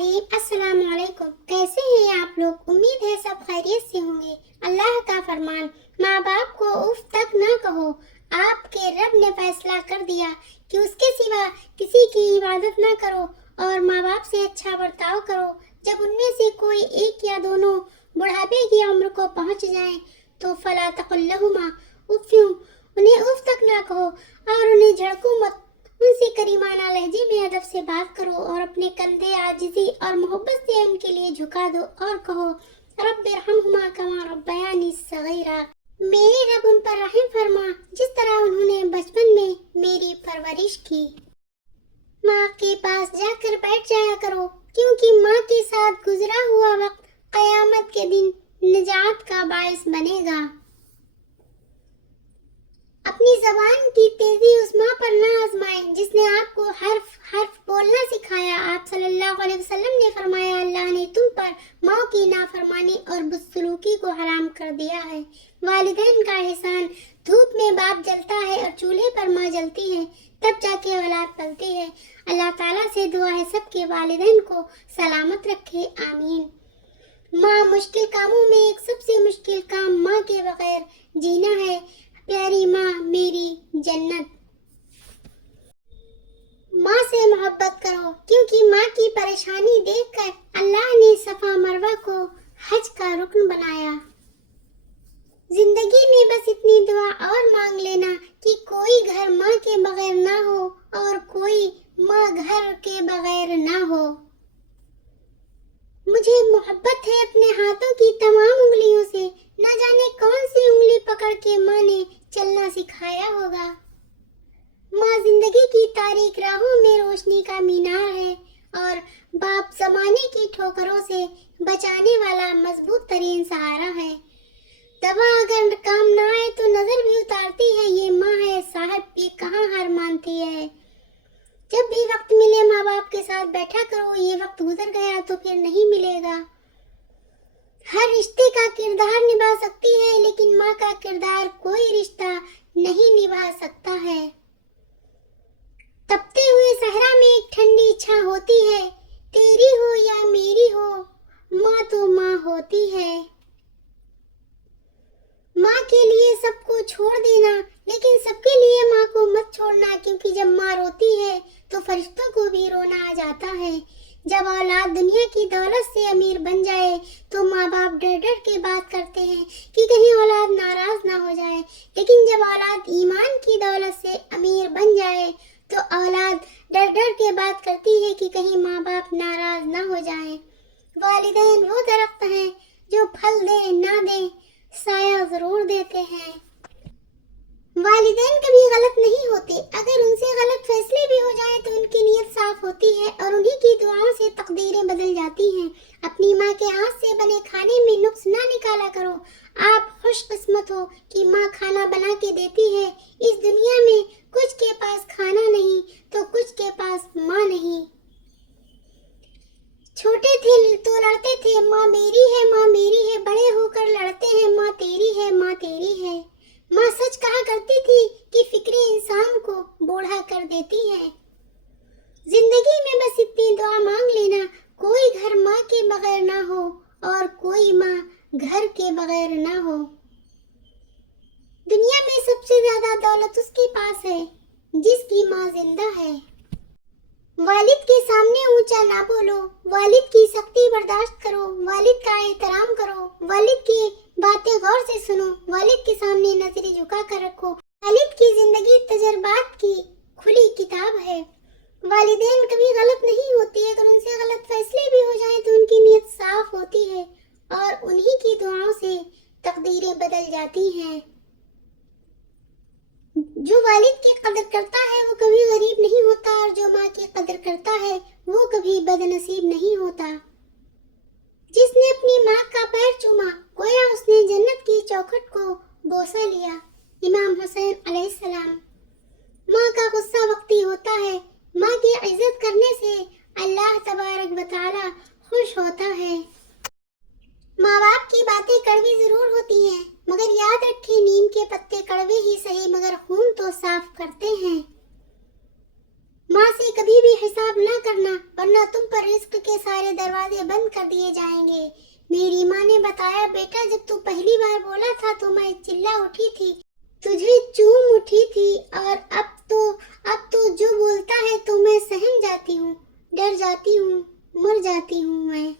रहीम। अस्सलाम वालेकुम। कैसे हैं आप लोग? उम्मीद है सब खैरियत से होंगे। अल्लाह का फरमान, माँ बाप को उफ तक ना कहो। आपके रब ने फैसला कर दिया कि उसके सिवा किसी की इबादत ना करो और माँ बाप से अच्छा बर्ताव करो। जब उनमें से कोई एक या दोनों बुढ़ापे की उम्र को पहुँच जाएं तो फला तकुल लहुमा उफ़्फ़िन, उन्हें उफ तक ना कहो और उन्हें झड़को मत। उनसे करीमाना लहजे में अदब से बात करो और अपने कंधे आजिज़ी और मोहब्बत से उनके लिए झुका दो और कहो, रब्बिरहमहुमा कमा रब्बयानी सगीरा। मेरे रब उन पर रहम फरमा जिस तरह उन्होंने बचपन में मेरी परवरिश की। माँ के पास जाकर बैठ जाया करो, क्योंकि माँ के साथ गुजरा हुआ वक्त कयामत के दिन निजात का बायस बनेगा। अपनी ज़बान की तेजी उस माँ पर ना आजमाएं जिसने आपको हर्फ हर्फ बोलना सिखाया। आप सल्लल्लाहु अलैहि वसल्लम ने फरमाया, अल्लाह ने तुम पर माँ की नाफरमानी और बदसलूकी को हराम कर दिया है। वालिदैन का एहसान, धूप में बाप जलता है और चूल्हे पर माँ जलती है, तब जाके औलाद पलती है। अल्लाह ताला से दुआ है सबके वालिदैन को सलामत रखे, आमीन। माँ मुश्किल कामों में एक सबसे मुश्किल काम माँ के बगैर जीना है। प्यारी माँ मेरी जन्नत। माँ से मोहब्बत करो, क्योंकि माँ की परेशानी देखकर अल्लाह ने सफा मरवा को हज का रुकन बनाया। जिंदगी में बस इतनी दुआ और मांग लेना कि कोई घर माँ के बगैर ना हो और कोई माँ घर के बगैर ना हो। मुझे मोहब्बत है अपने हाथों की तमाम उंगलियों से। न जाने कौन सी उंगली पकड़ के माँ ने चलना सिखाया होगा। माँ जिंदगी की तारीक राहों में रोशनी का मीनार है और बाप जमाने की ठोकरों से बचाने वाला मजबूत तरीन सहारा है। दवा अगर काम ना आए तो नजर भी उतारती है, ये माँ है साहब, ये कहाँ हार मानती है। जब भी वक्त मिले माँ बाप के साथ बैठा करो, ये वक्त गुजर गया तो फिर नहीं मिलेगा। हर रिश्ते का किरदार निभा सकती है, लेकिन माँ का किरदार कोई रिश्ता नहीं निभा सकता है। तपते हुए सहरा में एक ठंडी इच्छा होती है, तेरी हो या मेरी हो, माँ तो माँ होती है। माँ के लिए सबको छोड़ देना, लेकिन सबके लिए माँ को मत छोड़ना, क्योंकि जब माँ रोती है तो फरिश्तों को भी रोना आ जाता है। जब औलाद दुनिया की दौलत से अमीर बन जाए तो माँ बाप डर डर के बात करते हैं कि कहीं औलाद नाराज ना हो जाए, लेकिन जब औलाद ईमान की दौलत से अमीर बन जाए तो औलाद डर डर के बात करती है कि कहीं माँ बाप नाराज ना हो जाए। वालिदैन वो दरख्त हैं जो फल दे ना दे साया जरूर देते हैं। वालिदैन कभी गलत नहीं होते, अगर उनसे गलत फैसले भी हो जाए तो उनकी नीयत साफ होती है और उन्हीं की दुआओं से तकदीरें बदल जाती हैं। अपनी माँ के हाथ से बने खाने में नुक्स ना निकाला करो। आप खुशकिस्मत हो कि माँ खाना बना के देती है। इस दुनिया में कुछ के पास खाना नहीं तो कुछ के पास माँ नहीं। छोटे थे तो लड़ते थे, माँ मेरी है माँ मेरी है, बड़े होकर लड़ते हैं, माँ तेरी है माँ तेरी है। माँ सच कहा करती थी कि फिक्रे इंसान को बूढ़ा कर देती है। जिंदगी में बस इतनी दुआ मांग लेना, कोई घर माँ के बगैर ना हो और कोई माँ घर के बगैर ना हो। दुनिया में सबसे ज्यादा दौलत उसके पास है जिसकी माँ जिंदा है। वालिद के सामने ऊंचा ना बोलो, वालिद की सख्ती बर्दाश्त करो, वालिद का एहतराम करो, वालिद की बातें गौर से सुनो, वालिद के सामने नजरें झुका कर रखो। वालिद की जिंदगी तजर्बात की खुली किताब है। वालिदैन कभी गलत नहीं होती है, अगर उनसे गलत फैसले भी हो जाए तो उनकी नीयत साफ होती है और उन्हीं की दुआओं से तकदीरें बदल जाती हैं। जो वालिद की कदर करता है वो कभी गरीब नहीं होता और जो माँ की कदर करता है वो कभी बदनसीब नहीं होता। जिसने अपनी माँ का पैर चूमा, गोया उसने जन्नत की चौखट को बोसा लिया। इमाम हुसैन अलैहिस्सलाम। माँ का गुस्सा वक्ती होता है, माँ की इज्जत करने से अल्लाह तबारक व तआला खुश होता है। माँ बाप की बातें कड़वी जरूर होती हैं, मगर याद रखें नीम के पत्ते कड़वे ही सही मगर खून तो साफ करते हैं। माँ से कभी भी हिसाब ना करना वरना तुम पर रिस्क के सारे दरवाजे बंद कर दिए जाएंगे। मेरी माँ ने बताया, बेटा जब तू पहली बार बोला था तो मैं चिल्ला उठी थी, तुझे चूम उठी थी, और अब तो जो बोलता है तो मैं सहम जाती हूँ, डर जाती हूँ, मर जाती हूँ मैं।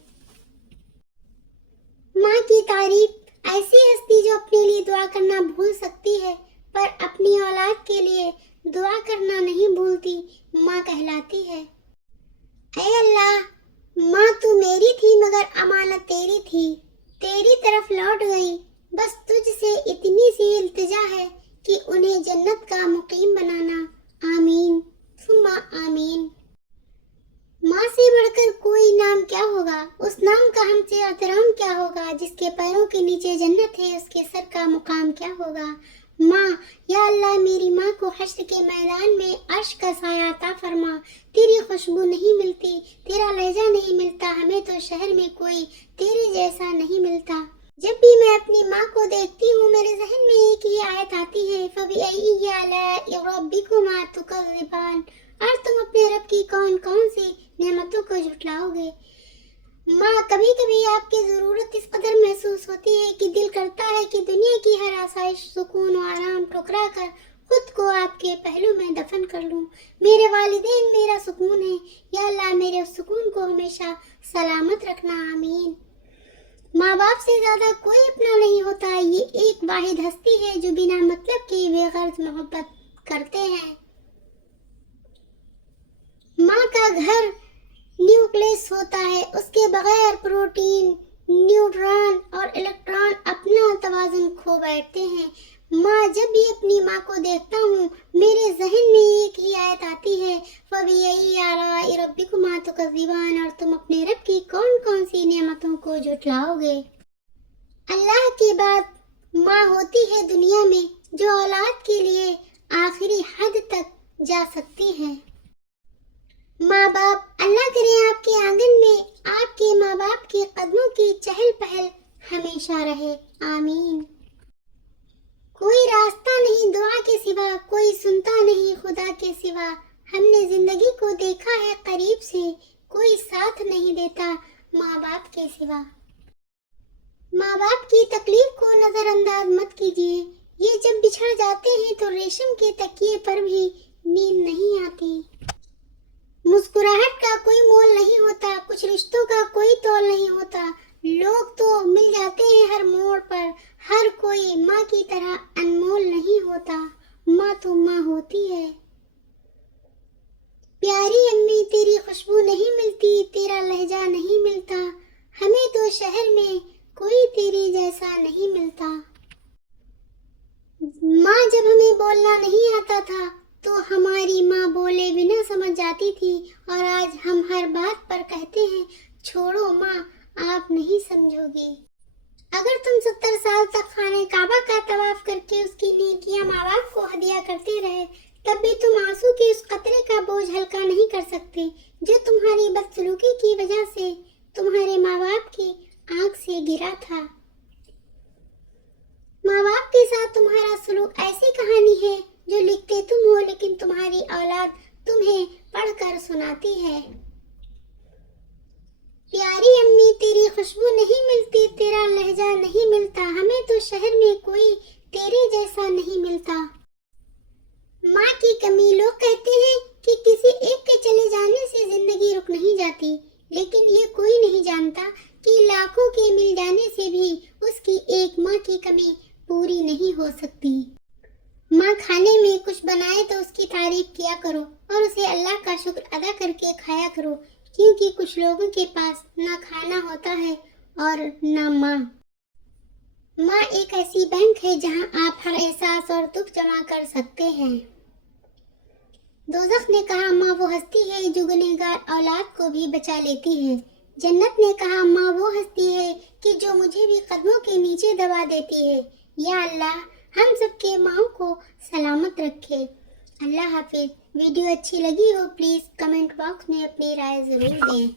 माँ की तारीफ ऐसी हस्ती जो अपने लिए दुआ करना भूल सकती है पर अपनी औलाद के लिए दुआ करना नहीं भूलती, माँ कहलाती है। ऐ अल्लाह, माँ तू मेरी थी मगर अमानत तेरी थी, तेरी तरफ लौट गई, बस तुझसे इतनी सी इल्तिजा है कि उन्हें जन्नत का मुकीम बनाना। आमीन सुम्मा आमीन। माँ से बढ़कर कोई नाम क्या होगा, उस नाम का हमसे एहतराम क्या होगा, जिसके पैरों के नीचे जन्नत है उसके सर का मुकाम क्या होगा। माँ, या अल्लाह मेरी माँ को हश्र के मैदान में अर्श का साया अता फरमा। तेरी खुशबू नहीं मिलती, तेरा लहजा नहीं मिलता, हमें तो शहर में कोई तेरे जैसा नहीं मिलता। जब भी मैं अपनी माँ को देखती हूँ मेरे जहन में एक ही आयत आती है, फबिअय्यि आलाइ रब्बिकुमा तुकज़्ज़िबान, और तुम अपने रब की कौन कौन सी नेमतों को झुठलाओगे। माँ, कभी कभी आपकी जरूरत इस कदर महसूस होती है कि दिल करता है कि दुनिया की हर आसाइश, सुकून और आराम ठुकरा कर खुद को आपके पहलू में दफन कर लूं। मेरे वालिदैन मेरा सुकून है, या अल्लाह मेरे उस सुकून को हमेशा सलामत रखना। आमीन। माँ बाप से ज्यादा कोई अपना नहीं होता, ये एक वाहिद हस्ती है जो बिना मतलब के बेगर्ज मोहब्बत करते हैं। माँ का घर न्यूक्लियस होता है, उसके बगैर प्रोटीन, न्यूट्रॉन और इलेक्ट्रॉन अपना तवाज़ुन खो बैठते हैं। माँ, जब भी अपनी माँ को देखता हूँ मेरे जहन में एक ही आयत आती है, फबिअय्यि आलाइ रब्बिकुमा तुकज़्ज़िबान, और तुम अपने रब की कौन कौन सी नेमतों को झुठलाओगे। अल्लाह के बाद माँ होती है दुनिया में जो औलाद के लिए आखिरी हद तक जा सकती है। माँ बाप, अल्लाह करे आपके आंगन में आपके माँ बाप के कदमों की चहल पहल हमेशा रहे। आमीन। कोई रास्ता नहीं दुआ के सिवा, कोई सुनता नहीं खुदा के सिवा, हमने जिंदगी को देखा है करीब से, कोई साथ नहीं देता माँ बाप के सिवा। माँ बाप की तकलीफ को नजरअंदाज मत कीजिए, ये जब बिछड़ जाते हैं तो रेशम के तकिए पर भी नींद नहीं आती। मुस्कुराहट का कोई मोल नहीं होता, कुछ रिश्तों का कोई तोल नहीं होता, लोग तो मिल जाते हैं हर मोड़ पर, हर कोई माँ की तरह अनमोल नहीं होता। माँ तो माँ होती है। प्यारी अम्मी, तेरी खुशबू नहीं मिलती, तेरा लहजा नहीं मिलता, हमें तो शहर में कोई तेरे जैसा नहीं मिलता। माँ, जब हमें बोलना नहीं आता था तो हमारी माँ बोले बिना समझ जाती थी, और आज हम हर बात पर कहते हैं, छोड़ो माँ, आप नहीं समझोगी। अगर तुम 70 साल तक खाने काबा का तवाफ करके उसकी नेकियां माँ बाप को हदिया करते रहे, तब भी तुम आंसू के उस कतरे का बोझ हल्का नहीं कर सकते जो तुम्हारी बदसलूकी की वजह से तुम्हारे माँ बाप की आंख से गिरा था। माँ बाप के साथ तुम्हारा सलूक ऐसी कहानी है जो लिखते तुम हो लेकिन तुम्हारी औलाद तुम्हें पढ़कर सुनाती है। प्यारी अम्मी, तेरी खुशबू नहीं मिलती, तेरा लहजा नहीं मिलता, हमें तो शहर में कोई तेरे जैसा नहीं मिलता। माँ की कमी, लोग कहते हैं कि किसी एक के चले जाने से जिंदगी रुक नहीं जाती, लेकिन ये कोई नहीं जानता कि लाखों के मिल जाने से भी उसकी एक माँ की कमी पूरी नहीं हो सकती। माँ खाने में कुछ बनाए तो उसकी तारीफ किया करो और उसे अल्लाह का शुक्र अदा करके खाया करो, क्योंकि कुछ लोगों के पास ना खाना होता है और ना माँ। माँ एक ऐसी बैंक है जहाँ आप हर एहसास और दुख जमा कर सकते हैं। दोज़ख ने कहा, माँ वो हस्ती है जो गुनहगार औलाद को भी बचा लेती है। जन्नत ने कहा, माँ वो हस्ती है कि जो मुझे भी कदमों के नीचे दबा देती है। या अल्लाह, हम सबके माँ को सलामत रखे। अल्लाह हाफिज। वीडियो अच्छी लगी हो प्लीज़ कमेंट बॉक्स में अपनी राय ज़रूर दें।